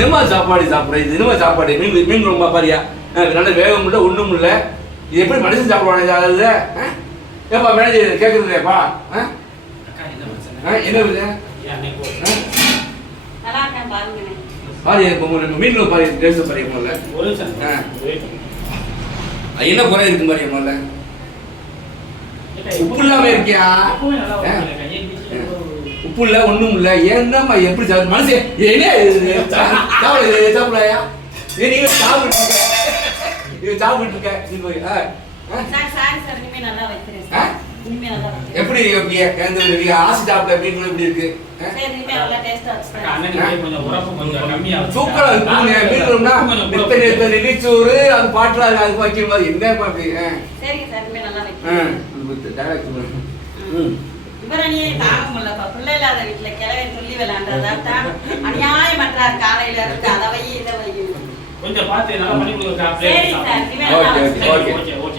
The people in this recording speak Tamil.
என்னமா சாப்பாடு சாப்பிட்ற இது என்னமா சாப்பாடு மீன் மீன் குழம்பா பாரியா நல்ல வேகம் இல்லை ஒன்றும் இல்லை. இது எப்படி மனுஷன் சாப்பிடுவாங்க அதாவது ஏப்பா மேனேஜர் கேட்குறது அக்கா என்ன பாரு மீன் பாரு டேஸ்ட் பாரு என்ன குறை இருக்கு பாரு உப்பு இல்லாம இருக்கியா? உப்பு இல்லை ஒன்றும் இல்லை. ஏன்னாம்மா எப்படி சாப்பிடு மனசு என்ன இது சாப்பிடு சாப்பிடாயா ஏ நீங்க சாப்பிட்டு இருக்க நீங்க சாப்பிட்டு இருக்க நீ போய் ஆ? சார். Sorry sir? சார் எப்படி எப்படி ஆசி சாப்பிட்ட மீன் எப்படி இருக்கு? ஆ? சரி இனிமே நல்லா டேஸ்டா அக்கா, வச்சுக்கிறேன் அண்ணனுக்கு கொஞ்சம் உரப்பு கொஞ்சம் கம்மியா வச்சுக்கா. சூப்பரா இருக்குங்க மீன் குழம்புனா உப்பு கொஞ்சம் கூட நித்த நித்த நெல்லிச்சோறு அது பாட்டுல அது அது வைக்கிற மாதிரி. என்னப்பா அப்படி? ஆ. சரிங்க சார். இனிமே நல்லா ஆ. வைக்கிறேன் இது direct சொல்லு. ம். இவரணியே தாங்க முடியலப்பா பிள்ளை இல்லாத வீட்டுல கிழவை சொல்லி விளையாண்டதான் அநியாயமற்றார் காலையில இருந்து கொஞ்சம் பார்த்து நல்லா பண்ணி கொடுங்க ஓகே ஓகே ஓகே.